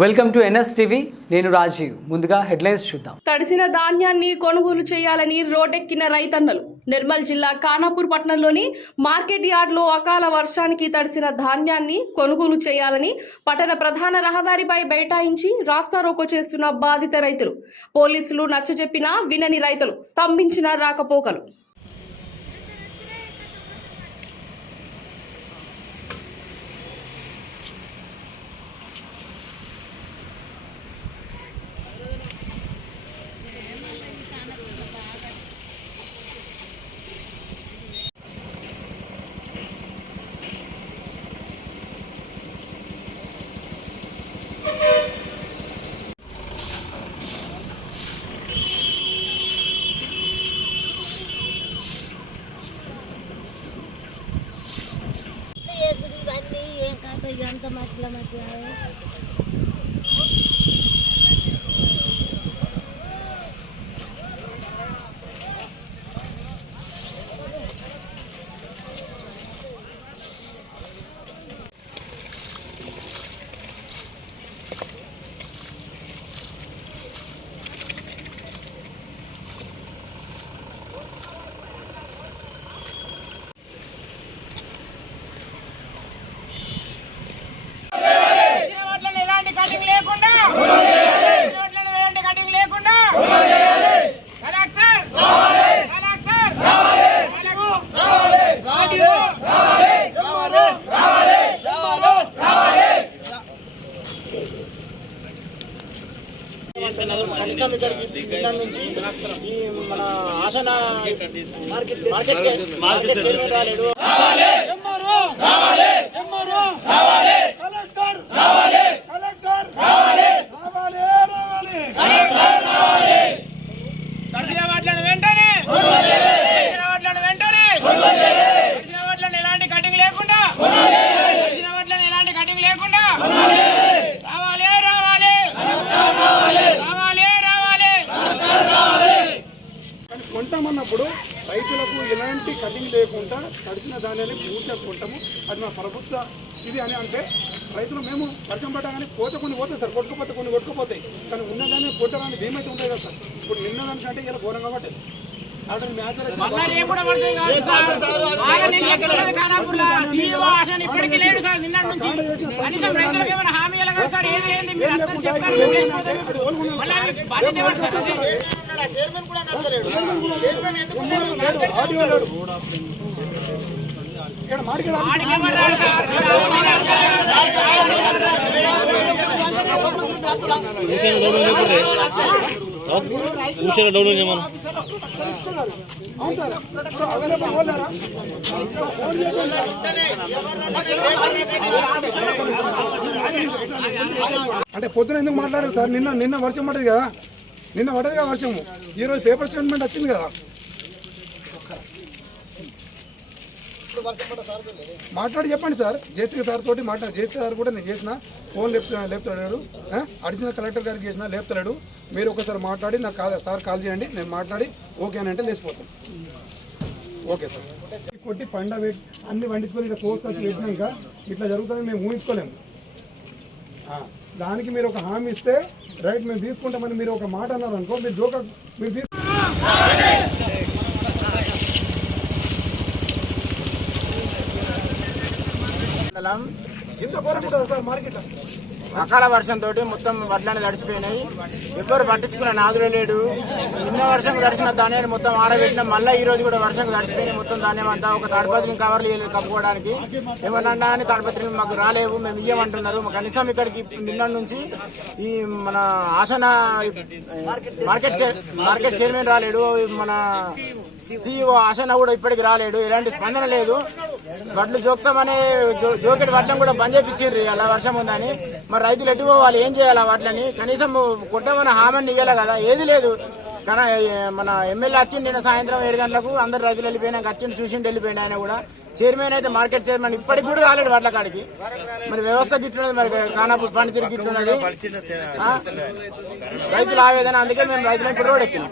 Welcome to NS TV. నేను రాజీవ్. ముందుగా headlines చూద్దాం. తడిసిన ధాన్యాన్ని కొనుగోలు చేయాలని రోడ్డెక్కిన రైతన్నలు నిర్మల్ జిల్లా ఖానాపూర్ పట్టణంలోని మార్కెట్ యార్డ్లో అకాల వర్షానికి తడిసిన ధాన్యాన్ని కొనుగోలు చేయాలని పట్టణ ప్రధాన రహదారిపై బైఠాయించి రాస్తారోకో చేస్తున్న బాధిత రైతులు. పోలీసులు నచ్చజెప్పినా వినని రైతులు స్తంభించిన రాకపోకలు చేసుడు ఇవన్నీ ఏం కాదు ఇదంతా మట్ల మధ్య ఇచ్చిన వాటిలో ఎలాంటి కటింగ్ లేకుండా ఇచ్చిన వాటిలో ఎలాంటి కటింగ్ లేకుండా కలెక్టర్ కలెక్టర్ ఆడియో కనీసం ఇక్కడికి నుంచి ఈ మన ఆసన మార్కెట్ మార్కెట్ రాలేదు రాలేడు ఎంఆర్ఓ ఎంఆర్ఓ కలెక్టర్ కలెక్టర్ రావాలి రావాలి తడిసిన వాటిలను వెంటనే తడిసిన వాటిలను వెంటనే తడిసిన వాటిలను ఎలాంటి కటింగ్ లేకుండా తడిసిన వాటిలను ఎలాంటి కటింగ్ లేకుండా రావాలి రావాలి రావాలి రావాలి కానీ కొంటామన్నప్పుడు రైతులకు ఎలాంటి కటింగ్ లేకుండా తడిసిన ధాన్యాన్ని పూర్తిగా కొంటాము అది మా ప్రభుత్వ ఇది అని అంటే రైతులు మేము వర్షం పడ్డాగానే పోతే కొన్ని పోతాయి సార్ కొట్టుకుపోతే కొన్ని కొట్టుకుపోతాయి. కానీ ఉన్నదాన్ని కొట్టడానికి భీమైతే ఉంటాయి కదా సార్. ఇప్పుడు ఇలా ఘోరంగా పట్టింది నిన్న ఇప్పటికీ లేడు సార్ నుంచి. కనీసం రైతులకు ఏమైనా హామీ ఇవ్వాలి కదా సార్? ఏది ఏంది? మీరు అందరూ చెప్పారు మేము లేకపోతే. మళ్ళా అవి బాధ్యత అంటే పొద్దున ఎందుకు మాట్లాడారు సార్? నిన్న నిన్న వర్షం పడేది కదా. నిన్న పడేది వర్షము. ఈరోజు పేపర్ స్టేట్మెంట్ వచ్చింది కదా. మాట్లాడి చెప్పండి సార్. జేసీ సార్ తోటి మాట్లాడి జేసీ సార్ కూడా నేను చేసిన ఫోన్ లేపు లేపుతాడు అడిషనల్ కలెక్టర్ గారికి చేసిన లేపుతాడు మీరు ఒకసారి మాట్లాడి నాకు కాల్ సార్ కాల్ చేయండి నేను మాట్లాడి ఓకే అని అంటే లేచిపోతాం. Okay sir. కొట్టి పండ అన్ని వండించుకొని ఇట్లా కోసుకొచ్చి పెట్టినాక ఇట్లా జరుగుతుంది మేము ఊహించుకోలేము. దానికి మీరు ఒక హామీ ఇస్తే రైట్ మేము తీసుకుంటామని మీరు ఒక మాట అన్నారు అనుకో మీరు జోక మీరు తీసుకు మండలం ఇంత ఘోరం ఉంటుంది సార్ మార్కెట్? అకాల వర్షంతో మొత్తం వడ్లన్నీ తడిసిపోయినాయి. ఎవ్వరు పట్టించుకున్న నాదుడే లేడు. నిన్న వర్షం తడిసిన ధాన్యాన్ని మొత్తం ఆరబెట్టిన. మళ్ళీ ఈ రోజు కూడా వర్షం తడిసిపోయినాయి మొత్తం ధాన్యం అంతా. ఒక తాడిపత్రిని కవర్లు ఇవ్వలేదు కప్పుకోవడానికి. ఏమన్నా అని తాడిపత్రిని మాకు రాలేవు. మేము ఇయ్యమంటున్నారు. కనీసం ఇక్కడికి నిన్న నుంచి ఈ మన ఆసన మార్కెట్ మార్కెట్ చైర్మన్ రాలేడు. మన సిఇఓ ఆసన కూడా ఇప్పటికి రాలేడు. ఎలాంటి స్పందన లేదు. వడ్లు జోక్తామని జో- జోకెట్ వడ్లను కూడా బంద్ చేపించారు అలా వర్షం ఉందని. మరి రైతులు ఎటు పోవాలి? ఏం చేయాలి ఆ వడ్లని? కనీసం కొట్టమని హామీని ఇయ్యాలి కదా. ఏది లేదు. కానీ మన ఎమ్మెల్యే వచ్చింది నిన్న సాయంత్రం ఏడు గంటలకు. అందరు రైతులు వెళ్ళిపోయినాక వచ్చింది చూసి వెళ్ళిపోయింది ఆయన కూడా. చైర్మన్ అయితే మార్కెట్ చైర్మన్ ఇప్పటికి కూడా రాలేడు వాట్ల కాడికి. మరి వ్యవస్థ గిట్లున్నది మరి. కానాపూర్ పనితీరు గిట్లున్నది. ఆ? రైతుల ఆవేదన అందుకే మేము రైతులను ఇప్పుడు రోడ్ ఎక్కినాం